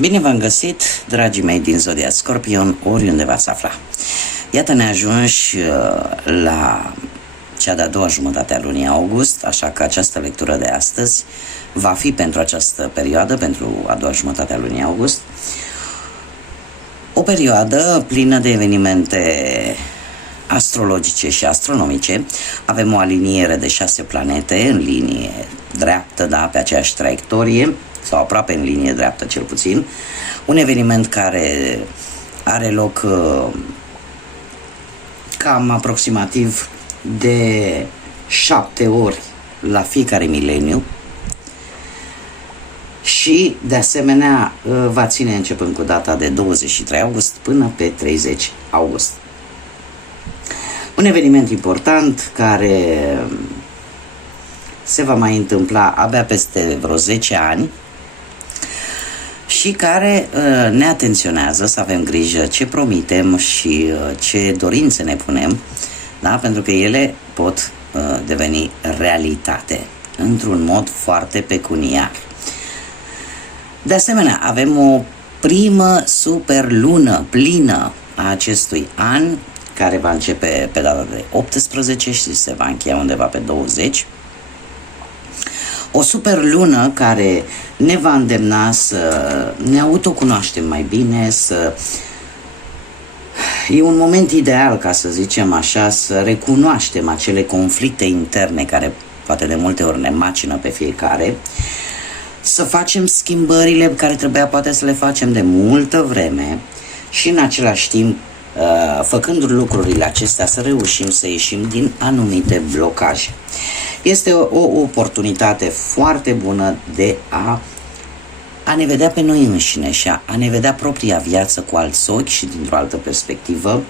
Bine v-am găsit, dragii mei din Zodia Scorpion, oriunde v-ați afla. Iată, ne ajungi la cea de-a doua jumătate a lunii august, așa că această lectură de astăzi va fi pentru această perioadă, pentru a doua jumătate a lunii august, o perioadă plină de evenimente astrologice și astronomice. Avem o aliniere de 6 planete în linie dreaptă, da, pe aceeași traiectorie, sau aproape în linie dreaptă cel puțin. Un eveniment care are loc cam aproximativ de 7 ori la fiecare mileniu și de asemenea va ține începând cu data de 23 august până pe 30 august. Un eveniment important care se va mai întâmpla abia peste vreo 10 ani și care ne atenționează să avem grijă ce promitem și ce dorințe ne punem, da? Pentru că ele pot deveni realitate într-un mod foarte pecuniar. De asemenea, avem o primă super lună plină a acestui an, care va începe pe data de 18 și se va încheia undeva pe 20. O super lună care ne va îndemna să ne autocunoaștem mai bine, e un moment ideal, ca să zicem așa, să recunoaștem acele conflicte interne care poate de multe ori ne macină pe fiecare, să facem schimbările care trebuia poate să le facem de multă vreme și în același timp, făcând lucrurile acestea, să reușim să ieșim din anumite blocaje. Este o oportunitate foarte bună de a ne vedea pe noi înșine și a ne vedea propria viață cu alți ochi și dintr-o altă perspectivă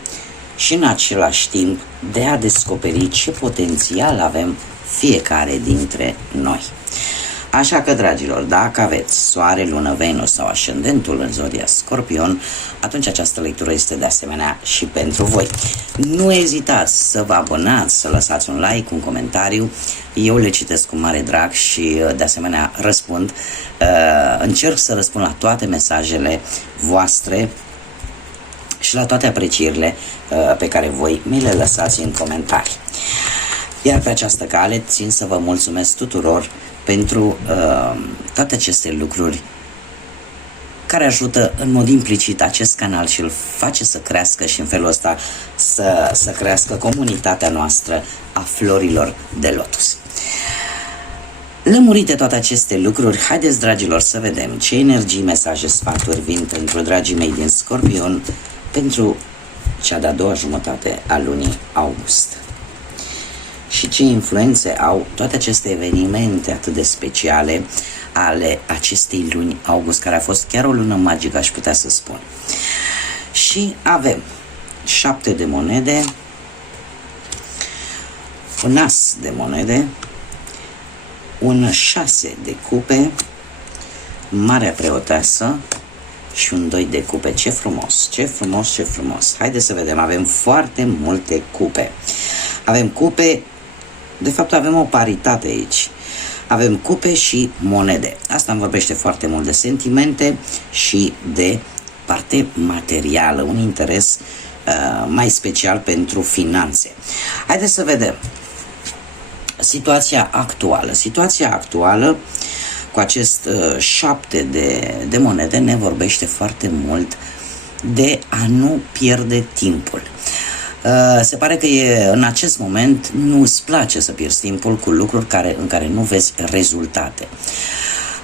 și în același timp de a descoperi ce potențial avem fiecare dintre noi. Așa că, dragilor, dacă aveți Soare, Lună, Venus sau Ascendentul în Zodia Scorpion, atunci această lectură este de asemenea și pentru voi. Nu ezitați să vă abonați, să lăsați un like, un comentariu. Eu le citesc cu mare drag și de asemenea răspund. Încerc să răspund la toate mesajele voastre și la toate aprecierile pe care voi mi le lăsați în comentarii. Iar pe această cale țin să vă mulțumesc tuturor pentru toate aceste lucruri care ajută în mod implicit acest canal și îl face să crească și în felul ăsta să crească comunitatea noastră a florilor de lotus. Lămurite toate aceste lucruri, haideți, dragilor, să vedem ce energii, mesaje, sfaturi vin pentru dragii mei din Scorpion pentru cea de-a doua jumătate a lunii august. Și ce influențe au toate aceste evenimente atât de speciale ale acestei luni august, care a fost chiar o lună magică, aș putea să spun. Și avem 7 de monede, un as de monede, un 6 de cupe, Marea Preoteasă și un 2 de cupe. Ce frumos, ce frumos, ce frumos. Haideți să vedem, avem foarte multe cupe. Avem cupe, de fapt avem o paritate aici. Avem cupe și monede. Asta îmi vorbește foarte mult de sentimente și de parte materială, un interes mai special pentru finanțe. Haideți să vedem situația actuală. Situația actuală cu acest 7 de monede ne vorbește foarte mult de a nu pierde timpul. Se pare că în acest moment nu îți place să pierzi timpul cu lucruri în care nu vezi rezultate.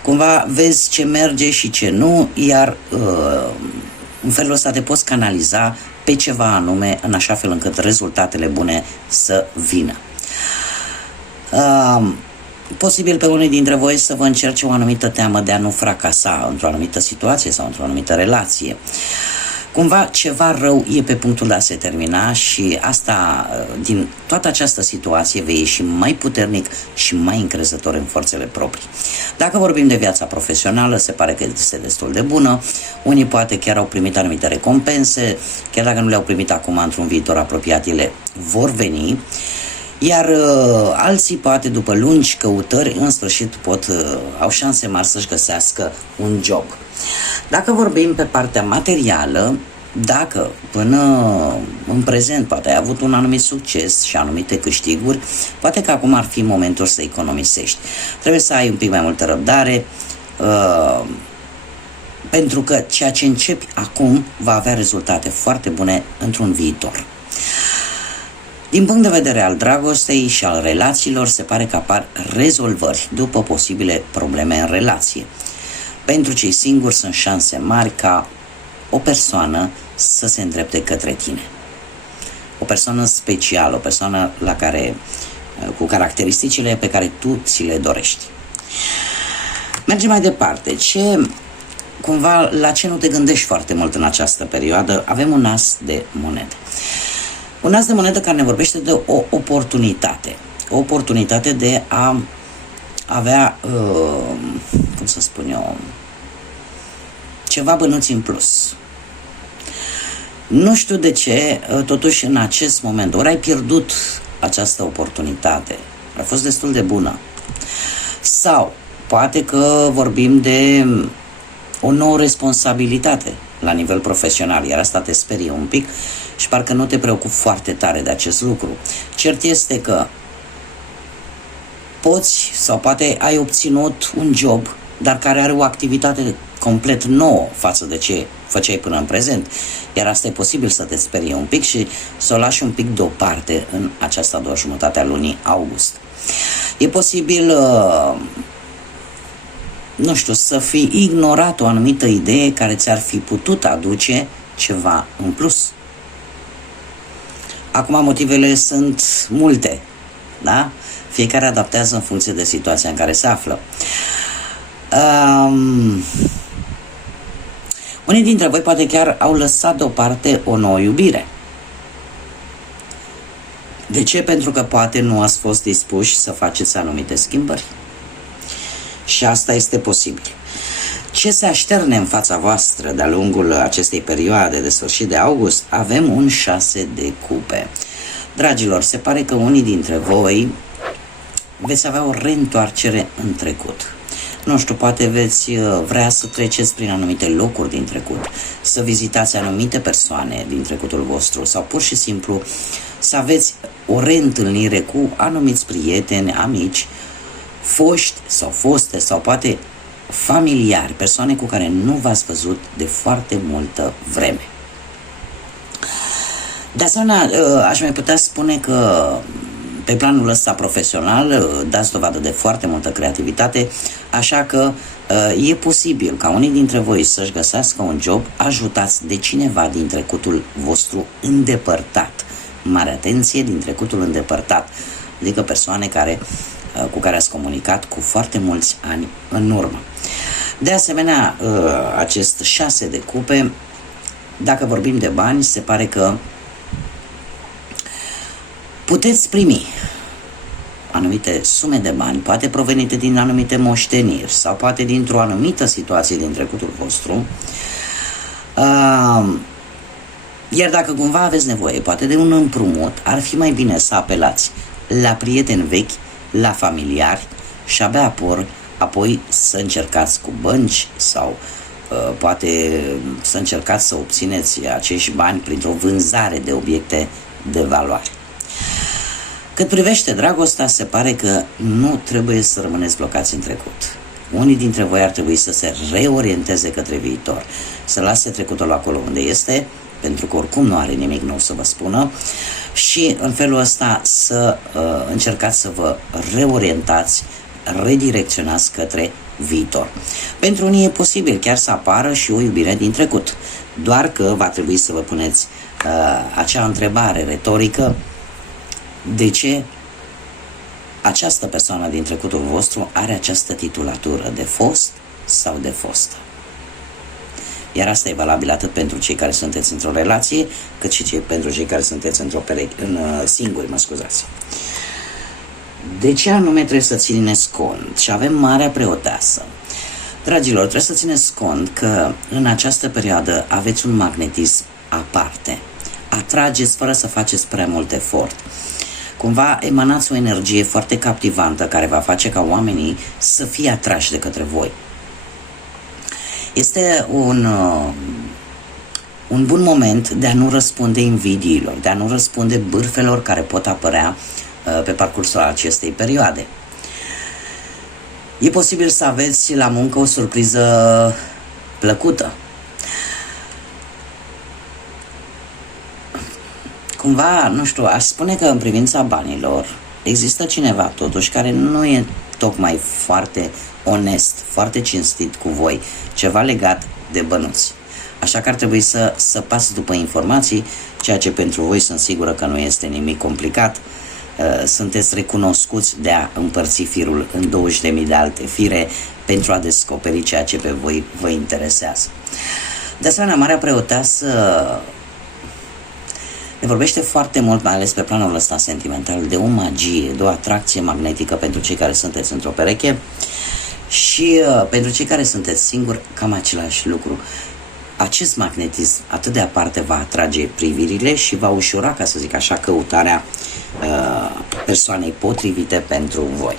Cumva vezi ce merge și ce nu, iar în felul ăsta te poți canaliza pe ceva anume, în așa fel încât rezultatele bune să vină. Posibil pe unii dintre voi să vă încerce o anumită teamă de a nu fracasa într-o anumită situație sau într-o anumită relație. Cumva ceva rău e pe punctul de a se termina și asta, din toată această situație vei ieși mai puternic și mai încrezător în forțele proprii. Dacă vorbim de viața profesională, se pare că este destul de bună. Unii poate chiar au primit anumite recompense, chiar dacă nu le-au primit acum, într-un viitor apropiat, ele vor veni. Iar alții poate după lungi căutări, în sfârșit au șanse mari să-și găsească un job. Dacă vorbim pe partea materială, dacă până în prezent poate ai avut un anumit succes și anumite câștiguri, poate că acum ar fi momentul să economisești. Trebuie să ai un pic mai multă răbdare, pentru că ceea ce începi acum va avea rezultate foarte bune într-un viitor. Din punct de vedere al dragostei și al relațiilor, se pare că apar rezolvări după posibile probleme în relație. Pentru cei singuri sunt șanse mari ca o persoană să se îndrepte către tine. O persoană specială, o persoană cu caracteristicile pe care tu ți le dorești. Mergem mai departe. La ce nu te gândești foarte mult în această perioadă? Avem un as de monede. Un as de monedă care ne vorbește de o oportunitate. O oportunitate de a avea, cum să spun eu, ceva bănuți în plus. Nu știu de ce, totuși în acest moment, ori ai pierdut această oportunitate, a fost destul de bună, sau poate că vorbim de o nouă responsabilitate la nivel profesional, iar asta te sperie un pic și parcă nu te preocupi foarte tare de acest lucru. Cert este că poți sau poate ai obținut un job, dar care are o activitate complet nouă față de ce făceai până în prezent. Iar asta e posibil să te sperie un pic și să o lași un pic deoparte în această a doua jumătate a lunii august. E posibil, nu știu, să fi ignorat o anumită idee care ți-ar fi putut aduce ceva în plus. Acum motivele sunt multe, da? Fiecare adaptează în funcție de situația în care se află. Unii dintre voi poate chiar au lăsat deoparte o nouă iubire. De ce? Pentru că poate nu ați fost dispuși să faceți anumite schimbări. Și asta este posibil. Ce se așterne în fața voastră de-a lungul acestei perioade de sfârșit de august? Avem un 6 de cupe. Dragilor, se pare că unii dintre voi veți avea o reîntoarcere în trecut. Nu știu, poate veți vrea să treceți prin anumite locuri din trecut, să vizitați anumite persoane din trecutul vostru sau pur și simplu să aveți o reîntâlnire cu anumiți prieteni, amici, foști sau foste sau poate familiari, persoane cu care nu v-ați văzut de foarte multă vreme. De asemenea, aș mai putea spune că pe planul ăsta profesional dați dovadă de foarte multă creativitate, așa că e posibil ca unii dintre voi să-și găsească un job ajutați de cineva din trecutul vostru îndepărtat. Mare atenție, din trecutul îndepărtat, adică persoane cu care ați comunicat cu foarte mulți ani în urmă. De asemenea, acest 6 de cupe, dacă vorbim de bani, se pare că puteți primi anumite sume de bani, poate provenite din anumite moșteniri sau poate dintr-o anumită situație din trecutul vostru. Iar dacă cumva aveți nevoie, poate de un împrumut, ar fi mai bine să apelați la prieteni vechi, la familiari și abia apoi să încercați cu bănci sau poate să încercați să obțineți acești bani printr-o vânzare de obiecte de valoare. Cât privește dragostea, se pare că nu trebuie să rămâneți blocați în trecut. Unii dintre voi ar trebui să se reorienteze către viitor, să lase trecutul acolo unde este, pentru că oricum nu are nimic nou să vă spună, și în felul ăsta să încercați să vă reorientați, redirecționați către viitor. Pentru unii e posibil chiar să apară și o iubire din trecut, doar că va trebui să vă puneți acea întrebare retorică: de ce această persoană din trecutul vostru are această titulatură de fost sau de fostă? Iar asta e valabil atât pentru cei care sunteți într-o relație, cât și pentru cei care sunteți singuri, mă scuzați. De ce anume trebuie să țineți cont? Și avem Marea Preoteasă. Dragilor, trebuie să țineți cont că în această perioadă aveți un magnetism aparte. Atrageți fără să faceți prea mult efort. Cumva emanați o energie foarte captivantă care va face ca oamenii să fie atrași de către voi. Este un bun moment de a nu răspunde invidiilor, de a nu răspunde bârfelor care pot apărea pe parcursul acestei perioade. E posibil să aveți la muncă o surpriză plăcută. Cumva, nu știu, aș spune că în privința banilor există cineva totuși care nu e tocmai foarte onest, foarte cinstit cu voi, ceva legat de bănuți. Așa că ar trebui să săpați după informații, ceea ce pentru voi sunt sigură că nu este nimic complicat. Sunteți recunoscuți de a împărți firul în 20.000 de alte fire pentru a descoperi ceea ce pe voi vă interesează. De asemenea, Marea Preoteasă ne vorbește foarte mult, mai ales pe planul ăsta sentimental, de o magie, de o atracție magnetică pentru cei care sunteți într-o pereche și pentru cei care sunteți singuri, cam același lucru. Acest magnetism atât de aparte va atrage privirile și va ușura, ca să zic așa, căutarea persoanei potrivite pentru voi.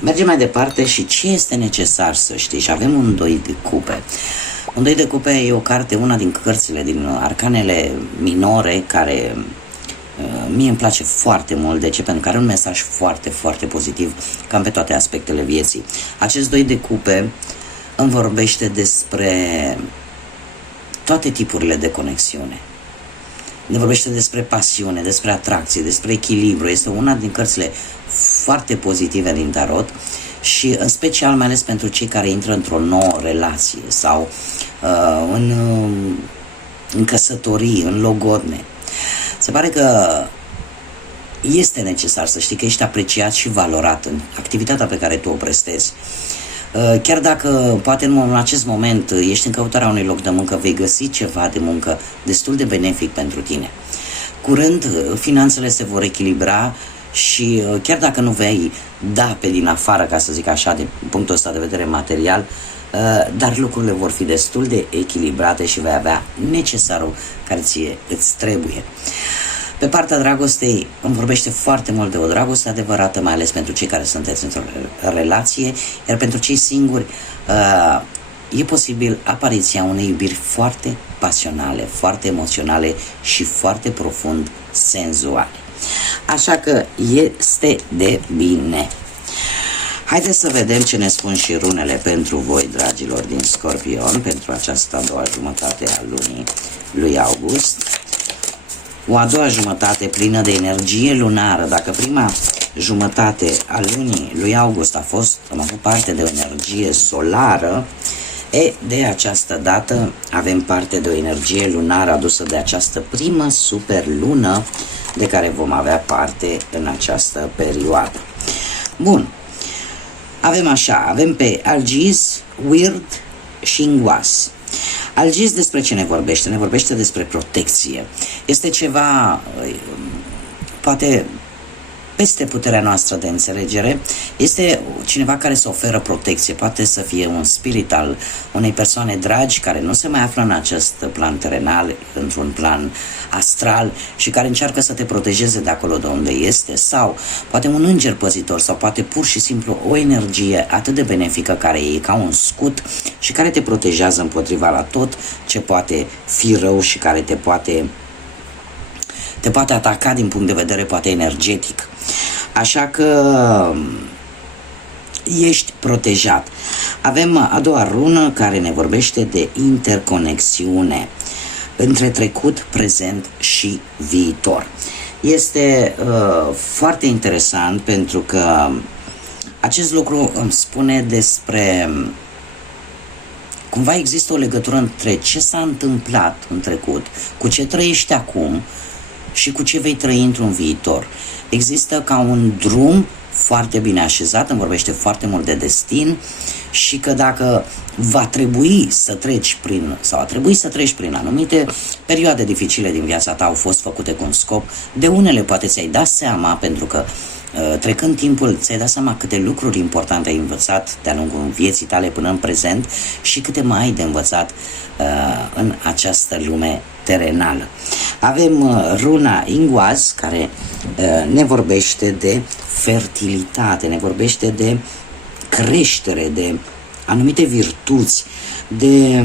Mergem mai departe și ce este necesar să știi. Și avem un 2 de cupe. Un 2 de cupe e o carte, una din cărțile, din arcanele minore, care mie îmi place foarte mult. De ce? Pentru că are un mesaj foarte, foarte pozitiv, cam pe toate aspectele vieții. Acest 2 de cupe îmi vorbește despre toate tipurile de conexiune. Ne vorbește despre pasiune, despre atracție, despre echilibru. Este una din cărțile foarte pozitive din tarot și în special mai ales pentru cei care intră într-o nouă relație sau în căsătorii, în logodne. Se pare că este necesar să știi că ești apreciat și valorat în activitatea pe care tu o prestezi. Chiar dacă poate în acest moment ești în căutarea unui loc de muncă, vei găsi ceva de muncă destul de benefic pentru tine. Curând, finanțele se vor echilibra și chiar dacă nu vei da pe din afară, ca să zic așa, din punctul ăsta de vedere material, dar lucrurile vor fi destul de echilibrate și vei avea necesarul care îți trebuie. Pe partea dragostei îmi vorbește foarte mult de o dragoste adevărată, mai ales pentru cei care sunteți într-o relație, iar pentru cei singuri e posibil apariția unei iubiri foarte pasionale, foarte emoționale și foarte profund senzuale. Așa că este de bine. Haideți să vedem ce ne spun și runele pentru voi, dragilor din Scorpion, pentru această a doua jumătate a lunii lui august. O a doua jumătate plină de energie lunară. Dacă prima jumătate a lunii lui august am avut parte de o energie solară, de această dată avem parte de o energie lunară adusă de această primă superlună de care vom avea parte în această perioadă. Bun. Avem pe Algiz, Weird și Inguas. Algiz despre ce ne vorbește? Ne vorbește despre protecție. Este ceva, poate peste puterea noastră de înțelegere, este cineva care să oferă protecție. Poate să fie un spirit al unei persoane dragi care nu se mai află în acest plan terenal, într-un plan astral și care încearcă să te protejeze de acolo de unde este, sau poate un înger păzitor, sau poate pur și simplu o energie atât de benefică care e ca un scut și care te protejează împotriva la tot ce poate fi rău și care te poate ataca din punct de vedere poate energetic. Așa că ești protejat. Avem a doua rună care ne vorbește de interconexiune între trecut, prezent și viitor. Este foarte interesant pentru că acest lucru îmi spune despre cumva există o legătură între ce s-a întâmplat în trecut, cu ce trăiești acum și cu ce vei trăi într-un viitor. Există ca un drum foarte bine așezat, îmi vorbește foarte mult de destin și că dacă va trebui să treci prin, sau a trebuit să treci prin anumite perioade dificile din viața ta, au fost făcute cu un scop, de unele poate ți-ai dat seama, pentru că trecând timpul ți-ai dat seama câte lucruri importante ai învățat de-a lungul vieții tale până în prezent și câte mai ai de învățat în această lume terenală. Avem runa Inguaz care ne vorbește de fertilitate, ne vorbește de creștere, de anumite virtuți, de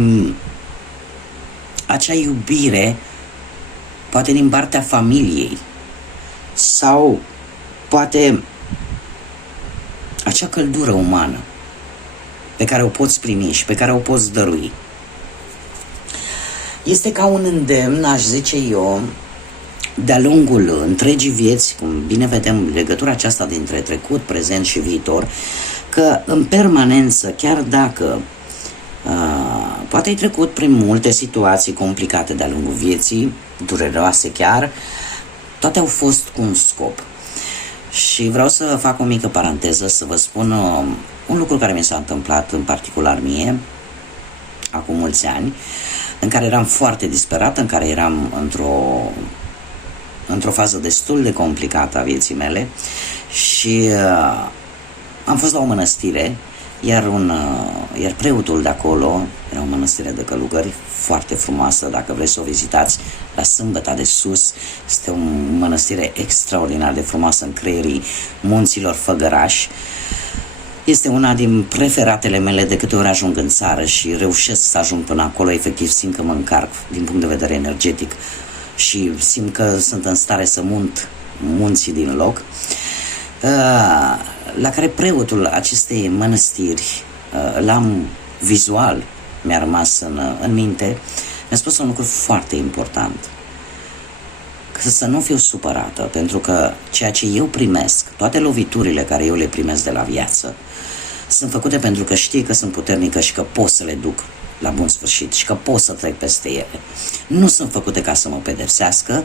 acea iubire, poate din partea familiei, sau poate acea căldură umană pe care o poți primi și pe care o poți dărui. Este ca un îndemn, aș zice eu, de-a lungul întregii vieți, cum bine vedem legătura aceasta dintre trecut, prezent și viitor, că în permanență, chiar dacă poate ai trecut prin multe situații complicate de-a lungul vieții, dureroase chiar, toate au fost cu un scop. Și vreau să fac o mică paranteză, să vă spun un lucru care mi s-a întâmplat în particular mie, acum mulți ani, în care eram foarte disperat, în care eram într-o fază destul de complicată a vieții mele și am fost la o mănăstire, iar preotul de acolo, era o mănăstire de călugări foarte frumoasă, dacă vreți să o vizitați, la Sâmbăta de Sus, este o mănăstire extraordinar de frumoasă în creierii munților Făgăraș. Este una din preferatele mele. De câte ori ajung în țară și reușesc să ajung până acolo, efectiv simt că mă încarc din punct de vedere energetic și simt că sunt în stare să munt munții din loc, la care preotul acestei mănăstiri, l-am vizual, mi-a rămas în minte, mi-a spus un lucru foarte important, că să nu fiu supărată, pentru că ceea ce eu primesc, toate loviturile care eu le primesc de la viață, sunt făcute pentru că știi că sunt puternică și că pot să le duc la bun sfârșit și că pot să trec peste ele. Nu sunt făcute ca să mă pedepsească,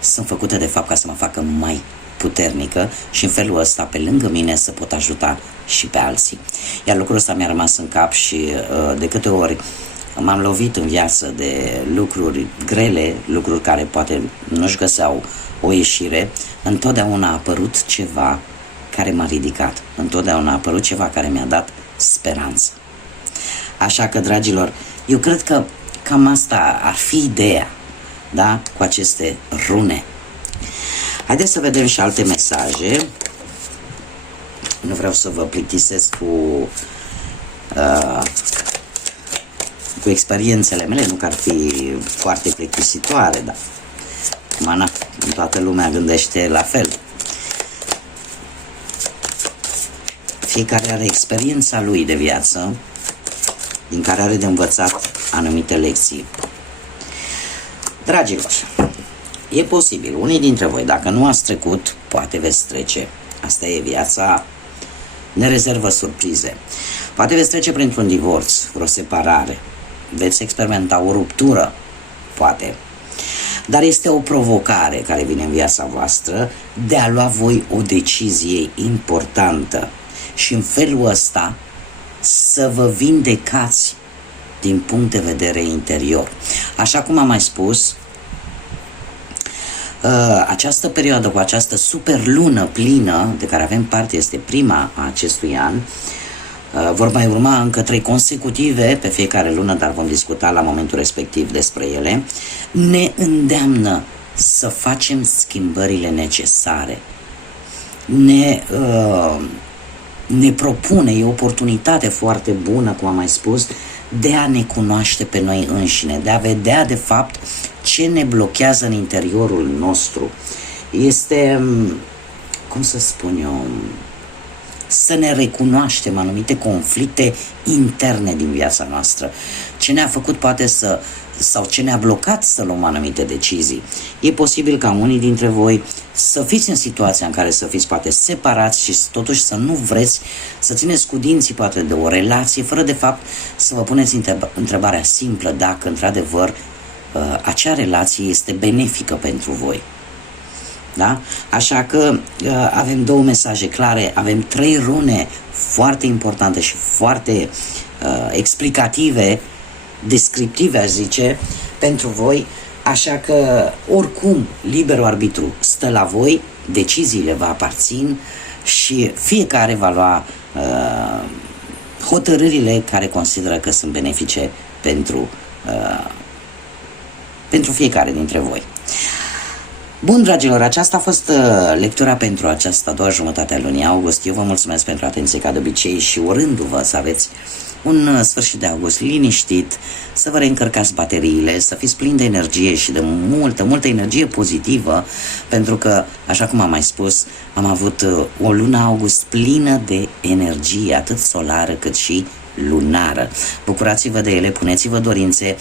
sunt făcute de fapt ca să mă facă mai puternică și în felul ăsta, pe lângă mine, să pot ajuta și pe alții. Iar lucrul ăsta mi-a rămas în cap și de câte ori m-am lovit în viață de lucruri grele, lucruri care poate nu-și găseau o ieșire, întotdeauna a apărut ceva care m-a ridicat, întotdeauna a apărut ceva care mi-a dat speranță. Așa că, dragilor, eu cred că cam asta ar fi ideea, da, cu aceste rune. Haideți să vedem și alte mesaje. Nu vreau să vă plictisesc cu experiențele mele, nu că ar fi foarte plictisitoare, dar acum, toată lumea gândește la fel. Fiecare are experiența lui de viață, din care are de învățat anumite lecții. Dragilor, e posibil, unii dintre voi, dacă nu ați trecut, poate veți trece. Asta e viața, ne rezervă surprize. Poate veți trece printr-un divorț, vreo separare, veți experimenta o ruptură, poate. Dar este o provocare care vine în viața voastră de a lua voi o decizie importantă și în felul ăsta să vă vindecați din punct de vedere interior. Așa cum am mai spus, această perioadă cu această super lună plină de care avem parte este prima a acestui an. Vor mai urma încă 3 consecutive pe fiecare lună, dar vom discuta la momentul respectiv despre ele. Ne îndeamnă să facem schimbările necesare. Ne propune, e o oportunitate foarte bună, cum am mai spus, de a ne cunoaște pe noi înșine, de a vedea de fapt ce ne blochează în interiorul nostru. Este, cum să spun eu, să ne recunoaștem anumite conflicte interne din viața noastră. Ce ne-a făcut poate sau ce ne-a blocat să luăm anumite decizii. E posibil ca unii dintre voi să fiți în situația în care să fiți poate separați și totuși să nu vreți să țineți cu dinții poate de o relație, fără de fapt să vă puneți întrebarea simplă dacă într-adevăr acea relație este benefică pentru voi. Da? Așa că avem 2 mesaje clare, avem 3 rune foarte importante și foarte explicative, descriptive, aș zice, pentru voi, așa că oricum liberul arbitru stă la voi, deciziile vă aparțin și fiecare va lua hotărârile care consideră că sunt benefice pentru fiecare dintre voi. Bun, dragilor, aceasta a fost lectura pentru această a doua jumătate a lunii august. Eu vă mulțumesc pentru atenție ca de obicei și urându-vă să aveți un sfârșit de august liniștit, să vă reîncărcați bateriile, să fiți plini de energie și de multă energie pozitivă, pentru că, așa cum am mai spus, am avut o lună august plină de energie, atât solară cât și lunară. Bucurați-vă de ele, puneți-vă dorințe,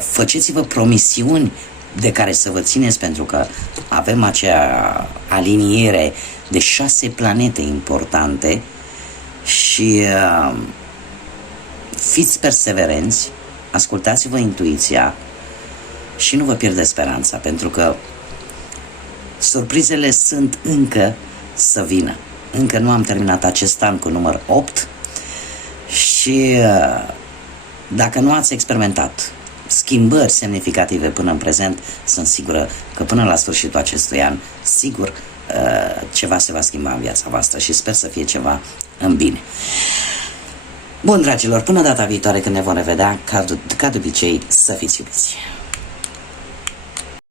faceți-vă promisiuni de care să vă țineți, pentru că avem acea aliniere de 6 planete importante și fiți perseverenți, ascultați-vă intuiția și nu vă pierdeți speranța, pentru că surprizele sunt încă să vină. Încă nu am terminat acest an cu număr 8 și dacă nu ați experimentat schimbări semnificative până în prezent, sunt sigură că până la sfârșitul acestui an, sigur, ceva se va schimba în viața voastră și sper să fie ceva în bine. Bun, dragilor, până data viitoare când ne vom revedea, ca de obicei, să fiți iubiți!